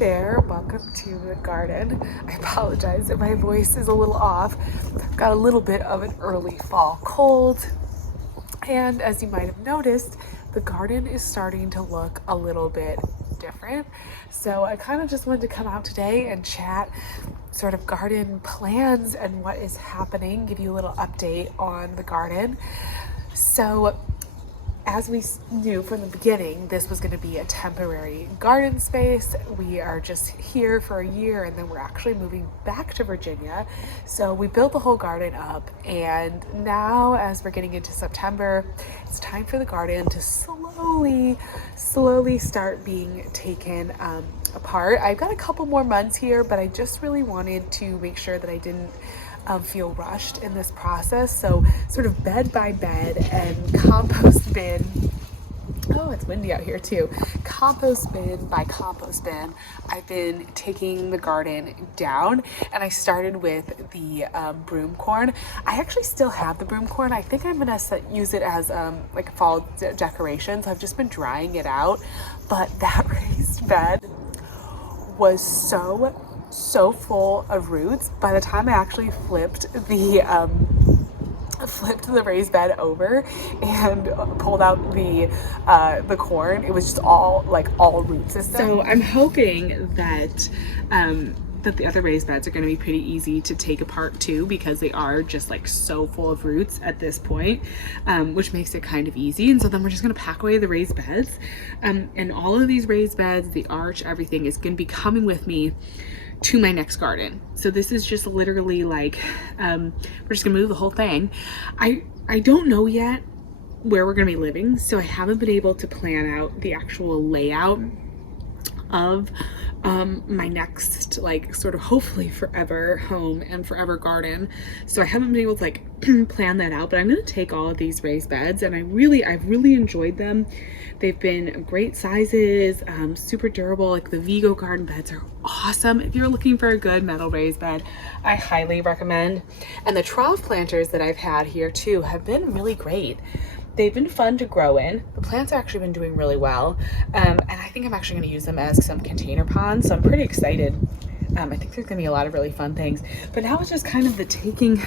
there, welcome to the garden. I apologize if my voice is a little off. I've got a little bit of an early fall cold, and as you might have noticed, the garden is starting to look a little bit different. So I kind of just wanted to come out today and chat sort of garden plans and what is happening, give you a little update on the garden. So as we knew from the beginning, this was going to be a temporary garden space. We are just here for a year and then we're actually moving back to Virginia. So we built the whole garden up, and now as we're getting into September, it's time for the garden to slowly start being taken apart. I've got a couple more months here, but I just really wanted to make sure that I didn't feel rushed in this process. So sort of bed by bed and compost bin. Oh, it's windy out here too. Compost bin by compost bin, I've been taking the garden down, and I started with the broom corn. I actually still have the broom corn. I think I'm gonna use it as like a fall decoration. So I've just been drying it out, but that raised bed was so full of roots. By the time I actually flipped the raised bed over and pulled out the corn, it was just all root system. So I'm hoping that that the other raised beds are going to be pretty easy to take apart too, because they are just like so full of roots at this point, which makes it kind of easy. And so then we're just going to pack away the raised beds, and all of these raised beds, the arch, everything is going to be coming with me to my next garden. So this is just literally like, we're just gonna move the whole thing. I don't know yet where we're gonna be living, so I haven't been able to plan out the actual layout of my next, like, sort of hopefully forever home and forever garden. So I haven't been able to like plan that out, but I'm gonna take all of these raised beds, and I've really enjoyed them. They've been great sizes, super durable. Like the Vego garden beds are awesome. If you're looking for a good metal raised bed, I highly recommend. And the trough planters that I've had here too have been really great. They've been fun to grow in. The plants have actually been doing really well. And I think I'm actually gonna use them as some container ponds. So I'm pretty excited. I think there's gonna be a lot of really fun things. But now it's just kind of the taking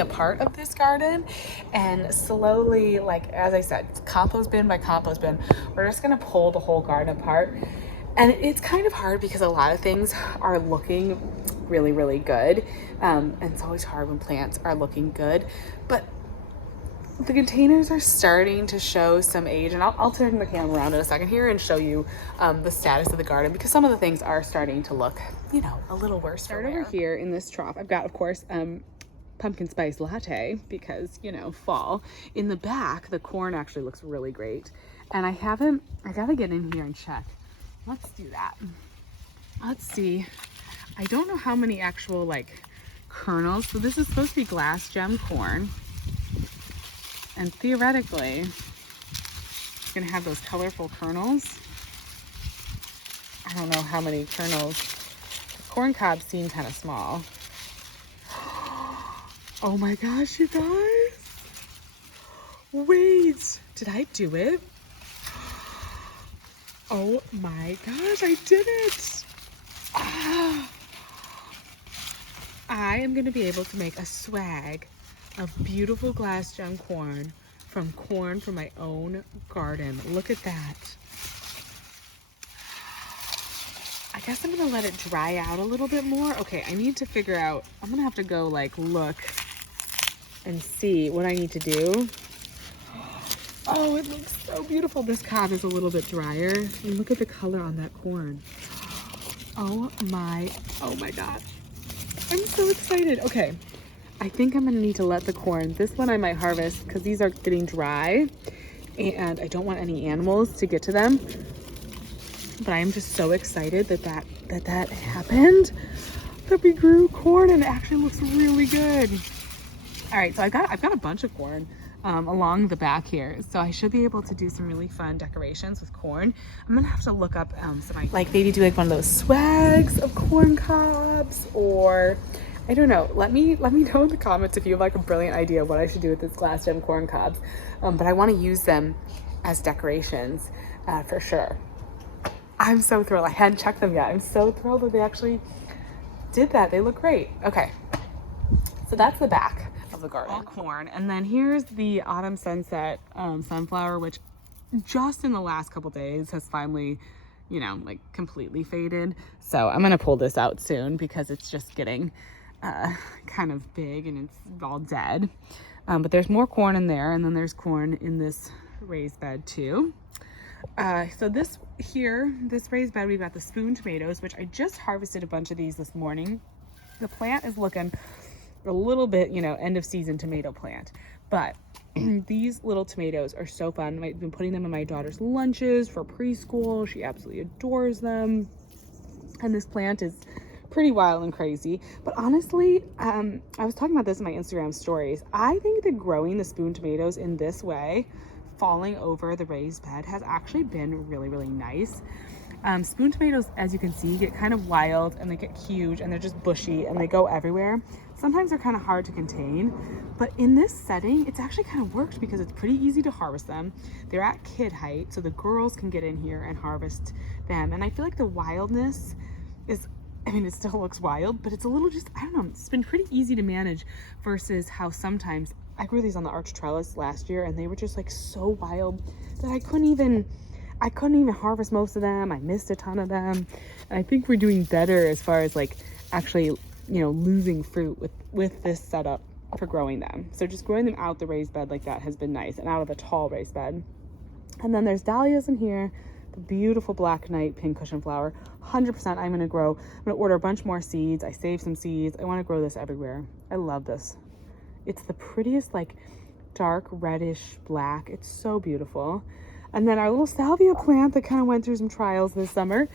apart of this garden, and slowly, like, as I said, compost bin by compost bin, we're just gonna pull the whole garden apart. And it's kind of hard because a lot of things are looking really good, and it's always hard when plants are looking good, but the containers are starting to show some age. And I'll turn the camera around in a second here and show you the status of the garden, because some of the things are starting to look, you know, a little worse. Start over here in this trough. I've got, of course, pumpkin spice latte, because, you know, fall. In the back, the corn actually looks really great, and I gotta get in here and check. Let's do that. Let's see. I don't know how many actual like kernels. So this is supposed to be glass gem corn, and theoretically it's gonna have those colorful kernels. I don't know how many kernels. The corn cobs seem kind of small. Oh my gosh, you guys. Wait, did I do it? Oh my gosh, I did it. I am gonna be able to make a swag of beautiful glass gem corn from my own garden. Look at that. I guess I'm gonna let it dry out a little bit more. Okay, I need to figure out, I'm gonna have to go like look and see what I need to do. Oh, it looks so beautiful. This cob is a little bit drier. And look at the color on that corn. Oh my gosh. I'm so excited. Okay, I think I'm gonna need to let the corn, this one I might harvest because these are getting dry and I don't want any animals to get to them. But I am just so excited that happened, that we grew corn, and it actually looks really good. All right, so I've got a bunch of corn along the back here, so I should be able to do some really fun decorations with corn. I'm gonna have to look up some, like maybe do like one of those swags of corn cobs, or I don't know. Let me know in the comments if you have like a brilliant idea of what I should do with this glass gem corn cobs. But I want to use them as decorations for sure. I'm so thrilled. I hadn't checked them yet. I'm so thrilled that they actually did that. They look great. Okay, so that's the back of the garden. All corn. And then here's the autumn sunset sunflower, which just in the last couple days has finally, you know, like completely faded. So I'm gonna pull this out soon because it's just getting kind of big and it's all dead. But there's more corn in there, and then there's corn in this raised bed too. So this raised bed, we've got the spoon tomatoes, which I just harvested a bunch of these this morning. The plant is looking a little bit, you know, end of season tomato plant, but these little tomatoes are so fun. I've been putting them in my daughter's lunches for preschool. She absolutely adores them. And this plant is pretty wild and crazy. But honestly, I was talking about this in my Instagram stories. I think that growing the spoon tomatoes in this way, falling over the raised bed, has actually been really, really nice. Spoon tomatoes, as you can see, get kind of wild and they get huge and they're just bushy and they go everywhere. Sometimes they're kind of hard to contain, but in this setting, it's actually kind of worked because it's pretty easy to harvest them. They're at kid height, so the girls can get in here and harvest them. And I feel like the wildness is, I mean, it still looks wild, but it's a little just, I don't know, it's been pretty easy to manage versus how sometimes I grew these on the arch trellis last year and they were just like so wild that I couldn't even harvest most of them. I missed a ton of them. And I think we're doing better as far as like actually, you know, losing fruit with this setup for growing them. So just growing them out the raised bed like that has been nice, and out of the tall raised bed. And then there's dahlias in here, the beautiful black knight pink cushion flower. 100% I'm gonna order a bunch more seeds. I saved some seeds. I wanna grow this everywhere. I love this. It's the prettiest like dark reddish black. It's so beautiful. And then our little salvia plant that kind of went through some trials this summer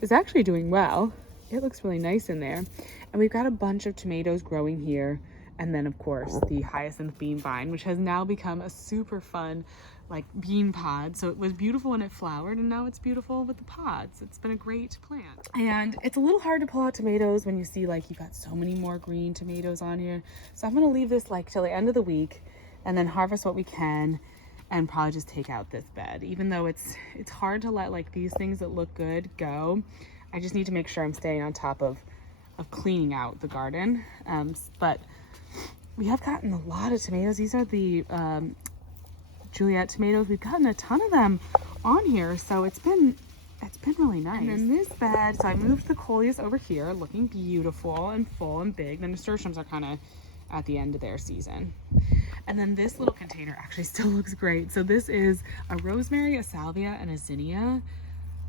is actually doing well. It looks really nice in there. And we've got a bunch of tomatoes growing here. And then of course the hyacinth bean vine, which has now become a super fun like bean pod. So it was beautiful when it flowered and now it's beautiful with the pods. It's been a great plant. And it's a little hard to pull out tomatoes when you see like you've got so many more green tomatoes on here. So I'm gonna leave this like till the end of the week and then harvest what we can and probably just take out this bed. Even though it's hard to let like these things that look good go, I just need to make sure I'm staying on top of cleaning out the garden. But we have gotten a lot of tomatoes. These are the Juliet tomatoes. We've gotten a ton of them on here, so it's been really nice. And then this bed, so I moved the coleus over here, looking beautiful and full and big. The nasturtiums are kind of at the end of their season. And then this little container actually still looks great. So this is a rosemary, a salvia, and a zinnia.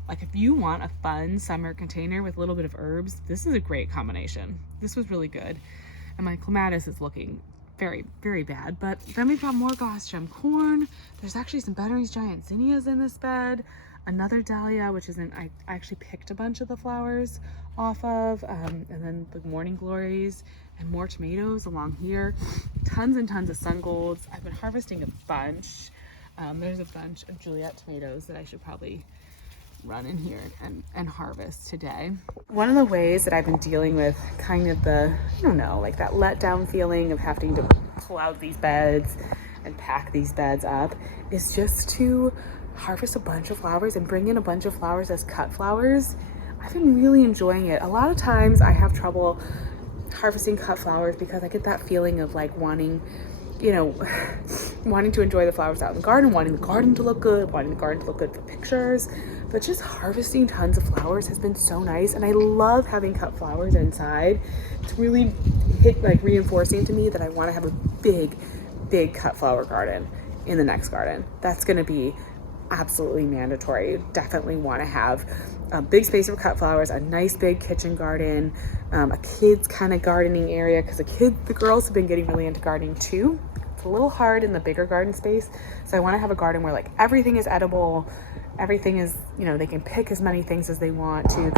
Like if you want a fun summer container with a little bit of herbs, this is a great combination. This was really good. And my clematis is looking very, very bad. But then we've got more glass gem corn. There's actually some Bettery's giant zinnias in this bed. Another dahlia, which isn't, I actually picked a bunch of the flowers off of. And then the morning glories and more tomatoes along here. Tons and tons of sun golds. I've been harvesting a bunch. There's a bunch of Juliet tomatoes that I should probably run in here and harvest today. One of the ways that I've been dealing with kind of the, I don't know, like that letdown feeling of having to pull out these beds and pack these beds up is just to harvest a bunch of flowers and bring in a bunch of flowers as cut flowers. I've been really enjoying it. A lot of times I have trouble harvesting cut flowers because I get that feeling of like wanting, you know, wanting to enjoy the flowers out in the garden, wanting the garden to look good, wanting the garden to look good for pictures. But just harvesting tons of flowers has been so nice, and I love having cut flowers inside. It's really reinforcing to me that I want to have a big cut flower garden in the next garden. That's going to be absolutely mandatory. Definitely want to have a big space for cut flowers, a nice big kitchen garden, a kids kind of gardening area, because the girls have been getting really into gardening too. It's a little hard in the bigger garden space, so I want to have a garden where like everything is edible, everything is, you know, they can pick as many things as they want to.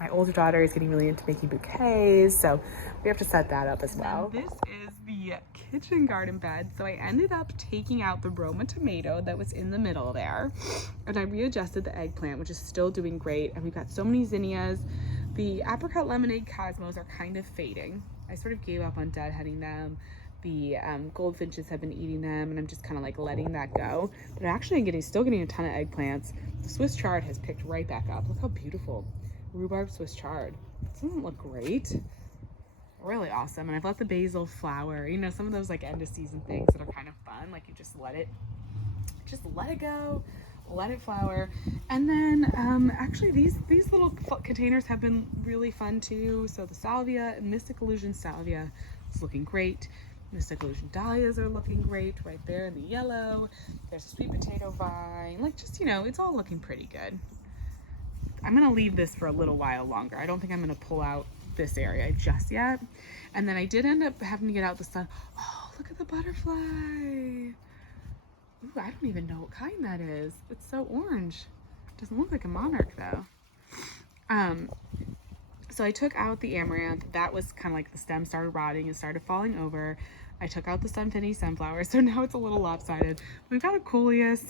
My older daughter is getting really into making bouquets, so we have to set that up as well. This is the kitchen garden bed. So I ended up taking out the Roma tomato that was in the middle there, and I readjusted the eggplant, which is still doing great. And we've got so many zinnias. The apricot lemonade cosmos are kind of fading. I sort of gave up on deadheading them. the goldfinches have been eating them, and I'm just kind of like letting that go. But I'm actually still getting a ton of eggplants. The Swiss chard has picked right back up. Look how beautiful. Rhubarb Swiss chard. Doesn't it look great? Really awesome. And I've let the basil flower. You know, some of those like end of season things that are kind of fun. Like you just let it go, let it flower. And then actually these little containers have been really fun too. So the salvia, Mystic Illusion salvia is looking great. Mystic Illusion dahlias are looking great right there in the yellow. There's a sweet potato vine. Like just, you know, it's all looking pretty good. I'm gonna leave this for a little while longer. I don't think I'm gonna pull out this area just yet. And then I did end up having to get out the sun. Oh, look at the butterfly. Ooh, I don't even know what kind that is. It's so orange. It doesn't look like a monarch though. So I took out the amaranth. That was kind of like the stem started rotting and started falling over. I took out the Sunfinny sunflower, so now it's a little lopsided. We've got a coleus.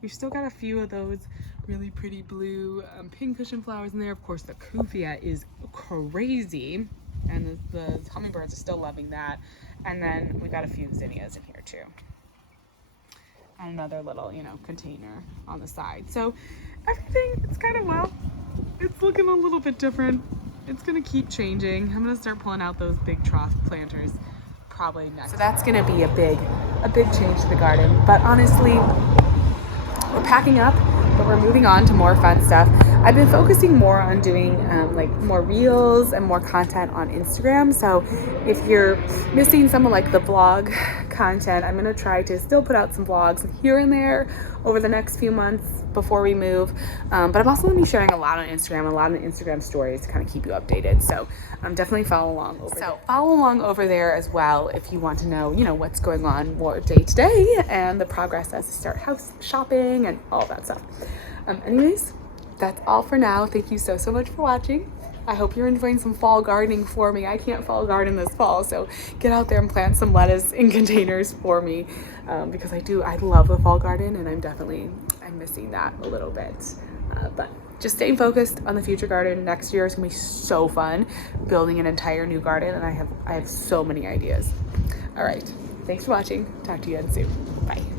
We've still got a few of those really pretty blue pincushion flowers in there. Of course, the cuvia is crazy, and the hummingbirds are still loving that. And then we got a few zinnias in here too. And another little, you know, container on the side. So everything, it's kind of, well, it's looking a little bit different. It's gonna keep changing. I'm gonna start pulling out those big trough planters probably next. So that's gonna be a big change to the garden. But honestly, we're packing up, but we're moving on to more fun stuff. I've been focusing more on doing like more reels and more content on Instagram. So if you're missing some of like the vlog content, I'm gonna try to still put out some vlogs here and there over the next few months before we move. But I'm also gonna be sharing a lot on Instagram, a lot of Instagram stories to kind of keep you updated. So definitely follow along over there. Follow along over there as well if you want to know, you know, what's going on more day to day and the progress as I start house shopping and all that stuff. Anyways, that's all for now. Thank you so much for watching. I hope you're enjoying some fall gardening for me. I can't fall garden this fall, so get out there and plant some lettuce in containers for me because I love the fall garden, and I'm missing that a little bit. But just staying focused on the future garden. Next year is gonna be so fun, building an entire new garden, and I have so many ideas. All right, thanks for watching. Talk to you again soon. Bye.